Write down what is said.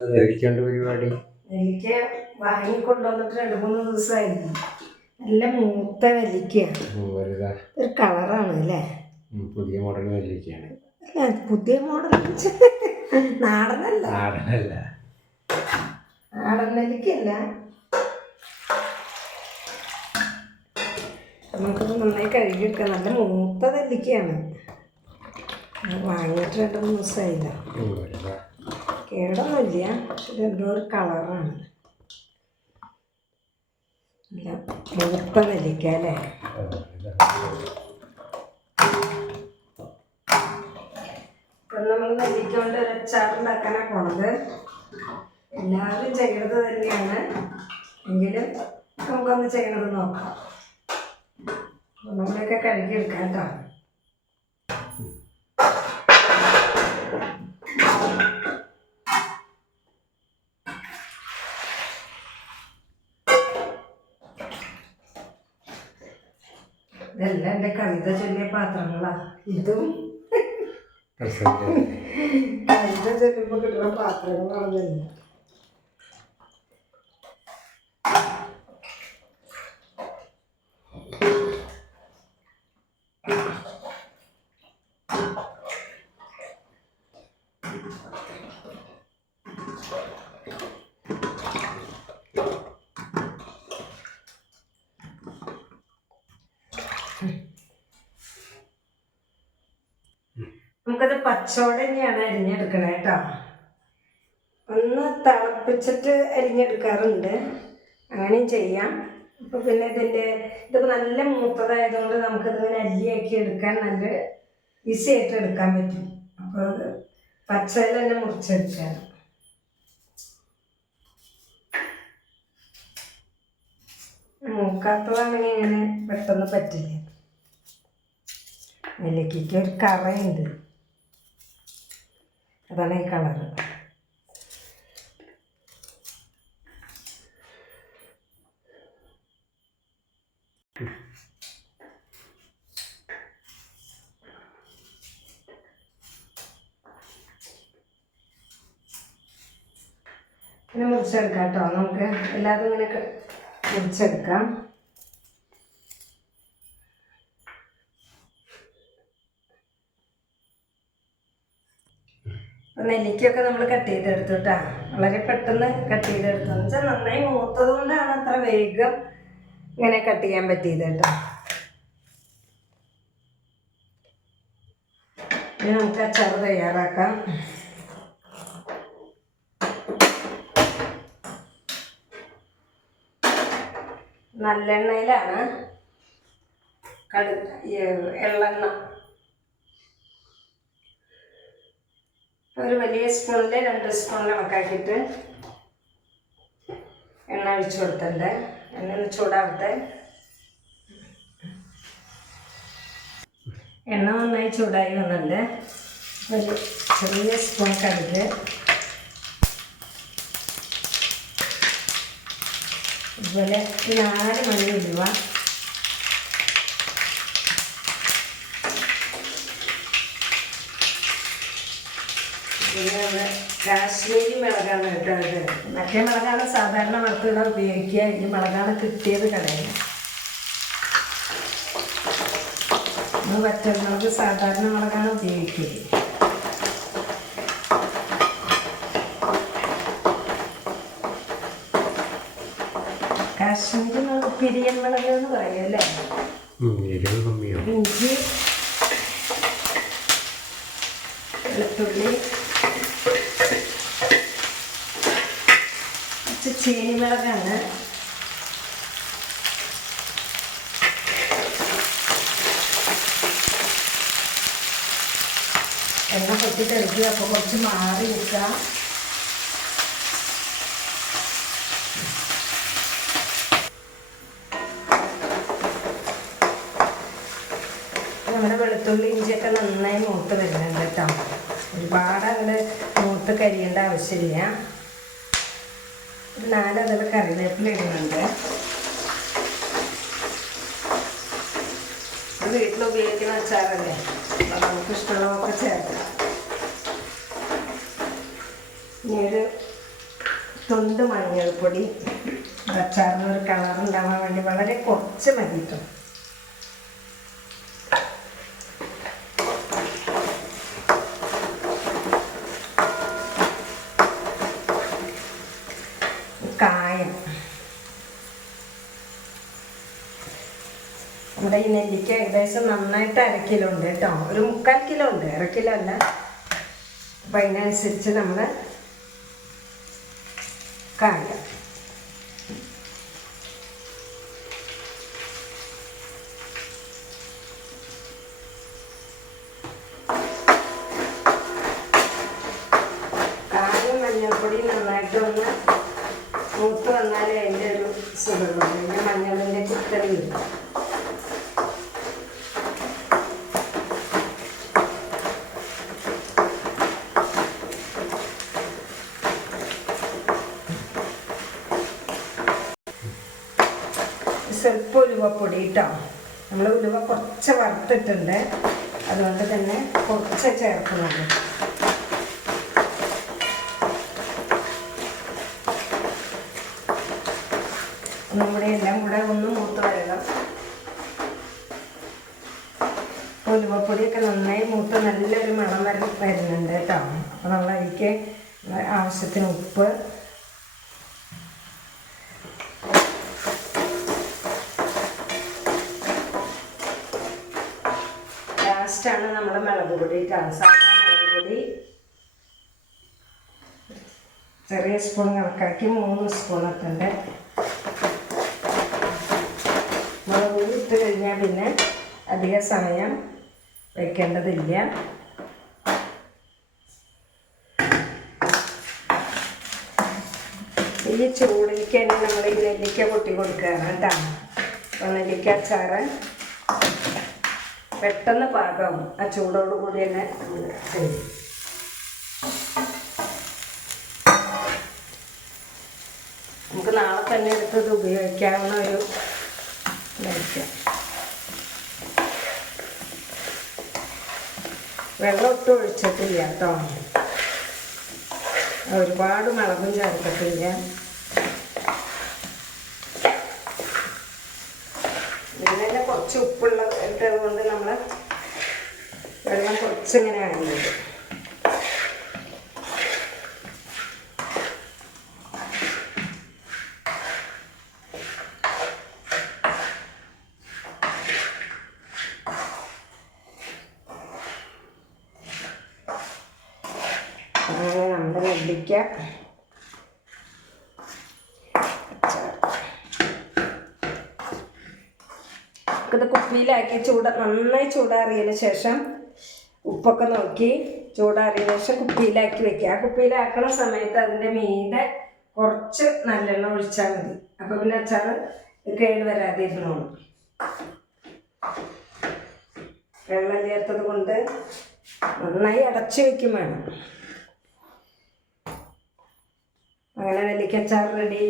നെല്ലിക്കണ്ട് പരിപാടി. നെല്ലിക്ക വാങ്ങിക്കൊണ്ടുവന്നിട്ട് രണ്ട് മൂന്ന് ദിവസമായിരുന്നു. നല്ല മൂത്ത നെല്ലിക്കയാണ് ഉം, ഒരു കളറാണ് അല്ലേ? പുതിയ മോഡൽ നെല്ലിക്കയാണ്. അല്ല പുതിയ മോഡൽ നാടനല്ല. നാടനല്ല. നാടൻ നെല്ലിക്കല്ല നമുക്കത് നന്നായി കഴുകിയെടുക്കാം. നല്ല മൂത്ത നെല്ലിക്കയാണ്. വാങ്ങിയിട്ട് രണ്ട് മൂന്ന് ദിവസമായില്ല. കേടൊന്നുമില്ല. പക്ഷെ ഇതെന്തോ ഒരു കളറാണ്. നല്ല മൂത്ത നെല്ലിക്ക അല്ലേ? ഇപ്പം നമ്മൾ നെല്ലിക്ക ഒരു അച്ചാറുണ്ടാക്കാനാണ് പോണത്. എല്ലാവരും ചെയ്യണത് തന്നെയാണ്. എങ്കിലും നമുക്കൊന്ന് ചെയ്യണത് നോക്കാം. നമ്മളെയൊക്കെ കഴുകിയെടുക്കാം കേട്ടോ. ഇതെല്ലാം എന്റെ കവിത ചൊല്ലിയ പാത്രങ്ങളാ. ഇതും കവിത ചൊല്ലുമ്പോൾ കിട്ടുന്ന പാത്രങ്ങളാണ് ഇതെല്ലാം നമുക്കത് പച്ചോടെ തന്നെയാണ് അരിഞ്ഞെടുക്കണേ കേട്ടോ. ഒന്ന് തിളപ്പിച്ചിട്ട് അരിഞ്ഞെടുക്കാറുണ്ട്. അങ്ങനെയും ചെയ്യാം. അപ്പോൾ പിന്നെ ഇതിന്റെ ഇതിപ്പോൾ നല്ല മൂത്തതായതുകൊണ്ട് നമുക്കിതിങ്ങനെ അല്ലിയാക്കി എടുക്കാൻ നല്ല ഈസി ആയിട്ട് എടുക്കാൻ പറ്റും. അപ്പോൾ അത് പച്ചയിൽ തന്നെ മുറിച്ചെടുക്കാൻ മൂക്കാത്തതാണെങ്കിൽ ഇങ്ങനെ പെട്ടെന്ന് പറ്റില്ല. നെല്ലിക്കയ്ക്ക് ഒരു കറയുണ്ട്. അതാണ് ഈ കളറ്. പിന്നെ മുറിച്ചെടുക്കാം കേട്ടോ. നമുക്ക് എല്ലാതും ഇങ്ങനെ മുറിച്ചെടുക്കാം. അപ്പോൾ നെല്ലിക്കയൊക്കെ നമ്മൾ കട്ട് ചെയ്തെടുത്തു കേട്ടോ വളരെ പെട്ടെന്ന് കട്ട് ചെയ്തെടുത്തു. എന്ന് വെച്ചാൽ നന്നായി മൂത്തത് കൊണ്ടാണ് അത്ര വേഗം ഇങ്ങനെ കട്ട് ചെയ്യാൻ പറ്റിയത് കേട്ടോ ഇനി നമുക്ക് അച്ചാർ തയ്യാറാക്കാം. നല്ലെണ്ണയിലാണ് കടു എള്ളെണ്ണ. ഒരു വലിയ സ്പൂണിൽ രണ്ട് സ്പൂൺ കണക്കാക്കിയിട്ട് എണ്ണ ഒഴിച്ചു കൊടുത്തിട്ടുണ്ട് എണ്ണ ഒന്ന് ചൂടാവട്ടെ. എണ്ണ നന്നായി ചൂടായി വന്നിട്ടുണ്ട്. ഒരു ചെറിയ സ്പൂൺ കടുക്. അതുപോലെ നാല് മണി ഉലുവ. പിന്നെ കാശ്മീരി മുളകാണ് കേട്ടോ ഇത്. മറ്റേ മുളകാണ് സാധാരണ വറുത്തുള്ള ഉപയോഗിക്കുക. ഈ മുളകാണ് കിട്ടിയത് കടയിൽ. നമ്മൾ വറ്റൽമുളക് സാധാരണ മുളകാണ് ഉപയോഗിക്കുക. കാശ്മീരി മുളക് പിരിയൻ മുളക് എന്ന് പറയും അല്ലേ? ഇഞ്ചി വെളുത്തുള്ളി കുറച്ച് ചീനിമിളകാണ് എണ്ണ പൊട്ടി തെറുക്കി അപ്പോൾ കുറച്ച് മാറി നിൽക്കുക നമ്മുടെ വെളുത്തുള്ളി ഇഞ്ചിയൊക്കെ നന്നായി മൂത്ത് വരുന്നുണ്ട് കേട്ടോ. ഒരുപാട് അങ്ങനെ മൂത്ത് കരിയേണ്ട ആവശ്യമില്ല. നാലതള കറിവേപ്പില ഇടുന്നുണ്ട്. വീട്ടിൽ ഉപയോഗിക്കുന്ന അച്ചാറല്ലേ? അപ്പം നമുക്ക് ഇഷ്ടമുള്ളതൊക്കെ ചേർക്കാം. ഇനി ഒരു തുണ്ട് മഞ്ഞൾപ്പൊടി. അച്ചാറിന് ഒരു കളർ ഉണ്ടാവാൻ വേണ്ടി വളരെ കുറച്ച് മതി കേട്ടോ കായം നമ്മുടെ ഈ നെല്ലിക്ക ഏകദേശം നന്നായിട്ട് അര കിലോ ഉണ്ട് കേട്ടോ. ഒരു മുക്കാൽ കിലോ ഉണ്ട്. അര കിലോ അല്ല. അപ്പം അതിനനുസരിച്ച് നമ്മൾ കാണുക മഞ്ഞൾപ്പൊടി നന്നായിട്ട് ഒന്ന് മൂത്ത് വന്നാലേ അതിന്റെ ഒരു സുഖമുണ്ട് പിന്നെ മഞ്ഞളിന്റെ കുത്തറി സ്വല്പം ഉലുവപ്പൊടി കേട്ടോ നമ്മൾ ഉലുവ കുറച്ച് വറുത്തിട്ടുണ്ട്. അതുകൊണ്ട് തന്നെ കുറച്ച് ചേർക്കുന്നുണ്ട് നമ്മുടെ എല്ലാം കൂടെ ഒന്ന് മൂത്ത് വരണം. ഉലുവപ്പൊടിയൊക്കെ നന്നായി മൂത്ത് നല്ലൊരു മണം വര വരുന്നുണ്ട് കേട്ടോ അപ്പോൾ നമ്മൾ ആവശ്യത്തിന് ഉപ്പ് നമ്മൾ മുളക് പൊടിയിട്ടാണ് സാധാരണ സാധാ മുളക് പൊടി. ചെറിയ സ്പൂൺ കണക്കാക്കി മൂന്ന് സ്പൂൺ എത്തണ്ട് മുളക് പൊടി ഇട്ട് കഴിഞ്ഞാൽ പിന്നെ അധിക സമയം വയ്ക്കേണ്ടതില്ല ഈ ചൂടിലേക്ക് തന്നെ നമ്മൾ ഈ നെല്ലിക്ക പൊട്ടി കൊടുക്കുകയാണ് കേട്ടോ. നെല്ലിക്ക അച്ചാറ്. പെട്ടെന്ന് പാകാവും. ആ ചൂടോട് കൂടി തന്നെ നമുക്ക് നാളെ തന്നെ എടുത്തത് ഉപയോഗിക്കാവുന്ന ഒരു വെള്ളം ഒട്ടും ഒഴിച്ചിട്ടില്ല കേട്ടോ. ഒരുപാട് മുളകും ചേർത്തിട്ടില്ല. തന്നെ കുറച്ച് ഉപ്പുള്ള ഇട്ടത് കൊണ്ട് നമ്മൾ വെള്ളം കുറച്ച് ഇങ്ങനെ അങ്ങനെ നെല്ലിക്ക അച്ചാർ ഇത് കുപ്പിയിലാക്കി ചൂട നന്നായി ചൂടാറിയതിന് ശേഷം ഉപ്പൊക്കെ നോക്കി ചൂടാറിയതിന് ശേഷം കുപ്പിയിലാക്കി വെക്കുക. ആ കുപ്പിയിലാക്കണ സമയത്ത് അതിന്റെ മീതെ കുറച്ച് നല്ലെണ്ണ ഒഴിച്ചാൽ മതി. അപ്പോൾ പിന്നെ അച്ചാർ കേട് വരാതിരുന്നോളും. വെള്ളം ചേർത്തത് കൊണ്ട് നന്നായി അടച്ചു വയ്ക്കും വേണം. അങ്ങനെ നെല്ലിക്കച്ചാർ റെഡി.